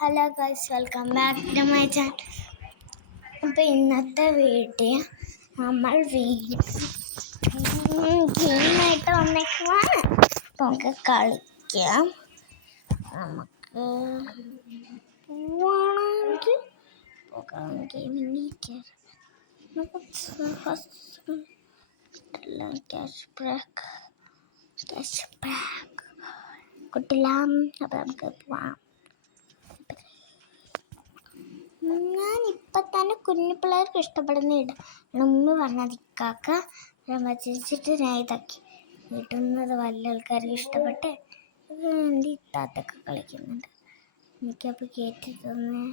Hello guys, welcome back to my channel. അപ്പോൾ ഇന്നത്തെ video നമ്മൾ ഗെയിമായിട്ട് വന്നേക്കുവാണ്. നമുക്ക് കളിക്കാം. നമുക്ക് പോവാണെങ്കിൽ പോകാം. ഗെയിമിലേക്ക് ക്യാഷ് ബാക്ക് കിട്ടില്ല. അപ്പോൾ നമുക്ക് പോവാം. ഞാനിപ്പം തന്നെ കുഞ്ഞു പിള്ളേർക്ക് ഇഷ്ടപ്പെടുന്ന ഇടാം. ഉമ്മ പറഞ്ഞത് ഇക്കാക്ക വച്ചിട്ട് ഞാൻ ഇതാക്കി ഇടുന്നത് വലിയ ആൾക്കാർക്ക് ഇഷ്ടപ്പെട്ട് എൻ്റെ ഇത്താത്തൊക്കെ കളിക്കുന്നുണ്ട്. എനിക്കപ്പോൾ കയറ്റി തന്നെ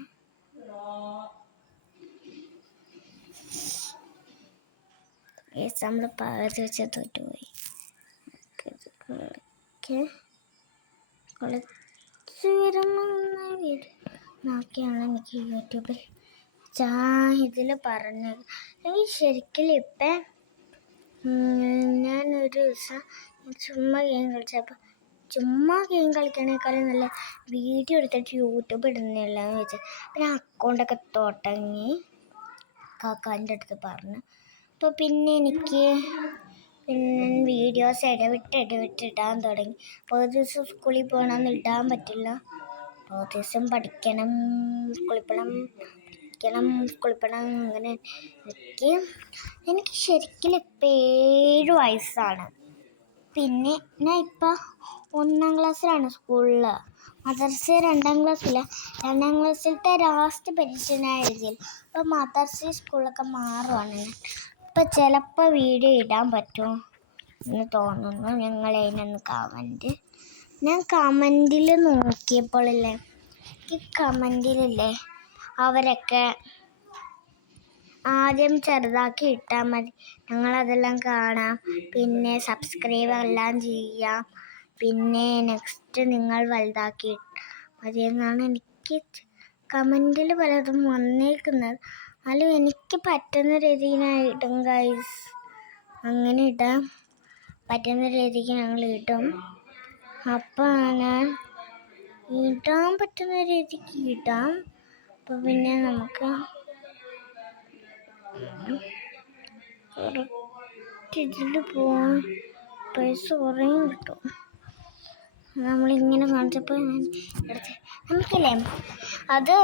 നമ്മൾ പകുതി വെച്ച് തോറ്റുപോയി. കളിച്ച് വരുമ്പോൾ നോക്കിയാണ് എനിക്ക് യൂട്യൂബിൽ ഇതിൽ പറഞ്ഞത്. എനിക്ക് ശരിക്കും ഇപ്പം ഞാനൊരു ദിവസം ചുമ്മാ ഗെയിം കളിക്കണേക്കാളും നല്ല വീഡിയോ എടുത്തിട്ട് യൂട്യൂബ് ഇടുന്നില്ലെന്ന് വെച്ചാൽ പിന്നെ അക്കൗണ്ടൊക്കെ തുടങ്ങി കാക്കാൻ്റെ അടുത്ത് പറഞ്ഞു. അപ്പോൾ പിന്നെ എനിക്ക് വീഡിയോസ് ഇടവിട്ടിടാൻ തുടങ്ങി. അപ്പോൾ ഒരു ദിവസം സ്കൂളിൽ പോകണമെന്ന് ഇടാൻ പറ്റില്ല. ഒരു ദിവസം പഠിക്കണം അങ്ങനെ എനിക്ക് ശരിക്കും ഇപ്പം 7 വയസ്സാണ്. പിന്നെ ഞാൻ ഇപ്പം 1ാം ക്ലാസ്സിലാണ് സ്കൂളിൽ. മദർസ 2ാം ക്ലാസ്സില്ല. 2ാം ക്ലാസ്സിലത്തെ ലാസ്റ്റ് പരീക്ഷ ഞാൻ എഴുതിയില്ല. അപ്പോൾ മദർസ സ്കൂളൊക്കെ മാറുവാണ്. ഇപ്പം ചിലപ്പോൾ വീഡിയോ ഇടാൻ പറ്റുമോ എന്ന് തോന്നുന്നു. ഞങ്ങളതിനൊന്ന് ഞാൻ കമൻറ്റിൽ നോക്കിയപ്പോഴല്ലേ ഈ കമൻറ്റിലല്ലേ അവരൊക്കെ ആദ്യം ചെറുതാക്കി ഇട്ടാൽ മതി, ഞങ്ങളതെല്ലാം കാണാം, പിന്നെ സബ്സ്ക്രൈബ് എല്ലാം ചെയ്യാം, പിന്നെ നെക്സ്റ്റ് നിങ്ങൾ വലുതാക്കി ഇട്ടാൽ മതി എന്നാണ് എനിക്ക് കമൻറ്റിൽ പലതും വന്നേക്കുന്നത്. അതിൽ എനിക്ക് പറ്റുന്ന രീതിയിൽ ഞാൻ ഇടും ഗൈസ്. അങ്ങനെ ഇടാൻ പറ്റുന്ന രീതിക്ക് ഞങ്ങൾ ഇടും. അപ്പോൾ ഞാൻ ഇടാൻ പറ്റുന്ന രീതിക്ക് ഇടാം. അപ്പോൾ പിന്നെ നമുക്ക് ഇതിൽ പോകാൻ പൈസ കുറയും കിട്ടും. നമ്മളിങ്ങനെ കാണിച്ചപ്പോൾ നമുക്കില്ലേ അത്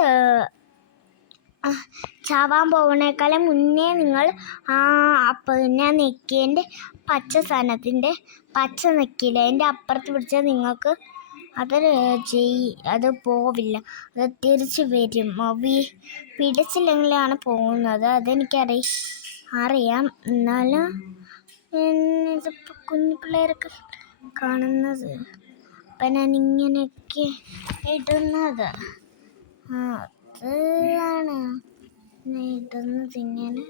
ചാവാൻ പോകുന്നേക്കാളും മുന്നേ നിങ്ങൾ പിന്നെ നെക്കിയതിൻ്റെ പച്ച സാധനത്തിൻ്റെ പച്ച നെക്കിയില്ല അതിൻ്റെ അപ്പുറത്ത് പിടിച്ചാൽ നിങ്ങൾക്ക് അത് പോവില്ല, അത് തിരിച്ച് വരും. പിടിച്ചില്ലെങ്കിലാണ് പോകുന്നത്. അതെനിക്കറിയാം. എന്നാലും ഇതിപ്പോൾ കുഞ്ഞു പിള്ളേരൊക്കെ കാണുന്നത്. അപ്പം ഞാൻ ഇങ്ങനെയൊക്കെ ഇടുന്നത് അതാണ് ഇടുന്നത്. ഇങ്ങനെ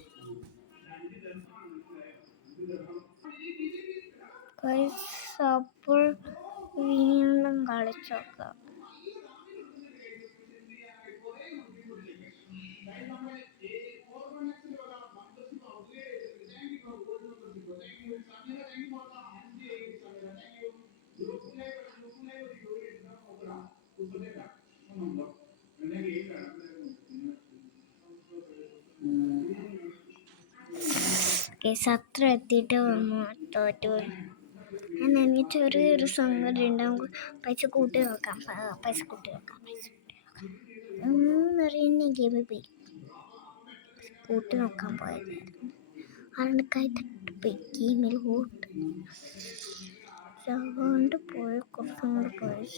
അപ്പോൾ വീണ്ടും കളിച്ചോക്കാം. അത്ര എത്തിയിട്ട് തോറ്റുപോയി. എനിക്ക് ചെറിയൊരു സങ്കടം ഉണ്ടാകും. പൈസ കൂട്ടി നോക്കാം എന്നറിയുന്ന ഗെയിമിൽ പോയി കൂട്ടി നോക്കാൻ പോയതായിരുന്നു. അതുകൊണ്ട് കൈ തട്ടിപ്പോയി ഗെയിമിൽ അതുകൊണ്ട് കുറച്ചും കൂടെ പൈസ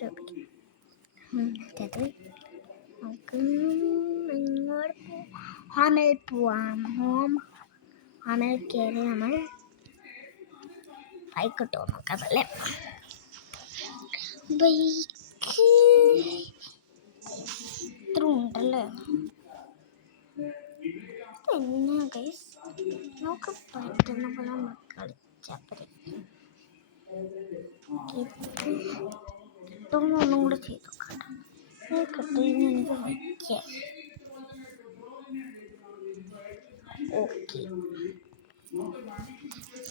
നമുക്ക് ഇങ്ങോട്ട് ഹോമിൽ പോവാം. ഹോമിൽ കയറി നമ്മൾ ബൈക്ക് ഇട്ടോ നോക്കാമല്ലേ. ബൈക്ക് ഇത്ര ഉണ്ടല്ലേ. പിന്നെ ഗൈസ് നമുക്ക് പറ്റുന്ന പോലെ നമ്മൾ കളിച്ചാൽ ഒന്നും കൂടെ ചെയ്ത് നോക്കാം. കിട്ടുമെന്ന് എനിക്ക് വയ്ക്കാം. ഓക്കെ,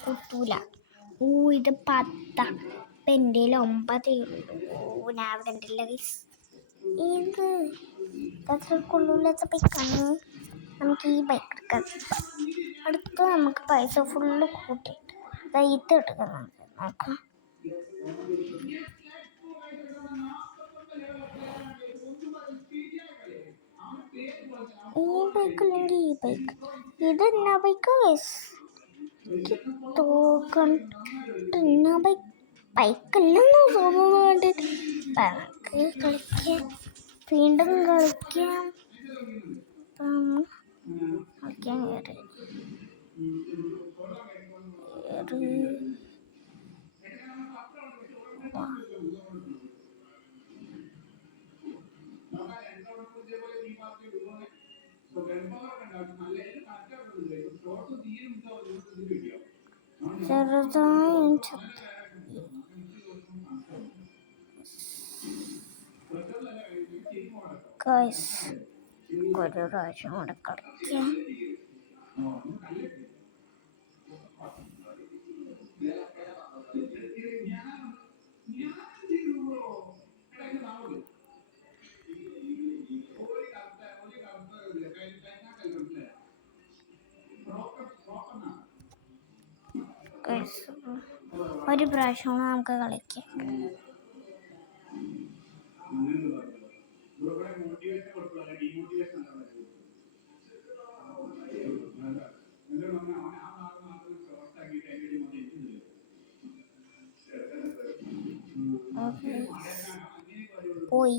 കിട്ടൂല. ഇത് 10. ഇപ്പം എൻ്റെ 9 ഉള്ളൂ. ഞാൻ അവിടെ ഉണ്ടല്ലോ ഗൈസ്. ഇത് അത്ര കൊള്ളൂല്ലാത്ത ബൈക്കാണ്. നമുക്ക് ഈ ബൈക്ക് എടുക്കാം. അടുത്ത് നമുക്ക് പൈസ ഫുള്ള് കൂട്ടിയിട്ട് ഇത് എടുക്കണം. നോക്കാം. ഈ ബൈക്ക് അല്ലെങ്കിൽ ഈ ബൈക്ക്, ഇതെന്നാ ബൈക്ക് തോക്കണ്ടെന്നാ ബൈക്കല്ലെന്ന് തോന്നുന്നുണ്ട്. നമുക്ക് കളിക്കാം, വീണ്ടും കളിക്കാം. കളിക്കാൻ കയറി ചെറുതായി ഒരു പ്രാവശ്യം കൂടെ കളിക്കാം. ഒരു പ്രാവശ്യം നമുക്ക് കളിക്കാം. പോയി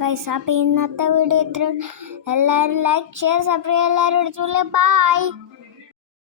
ഗൈസ്. അപ്പം ഇന്നത്തെ വീഡിയോ ഇത്ര. എല്ലാവരും ലൈക്ക്, ഷെയർ, സബ്സ്ക്രൈബ് എല്ലാവരും വിളിച്ചോളൂ. ബൈ.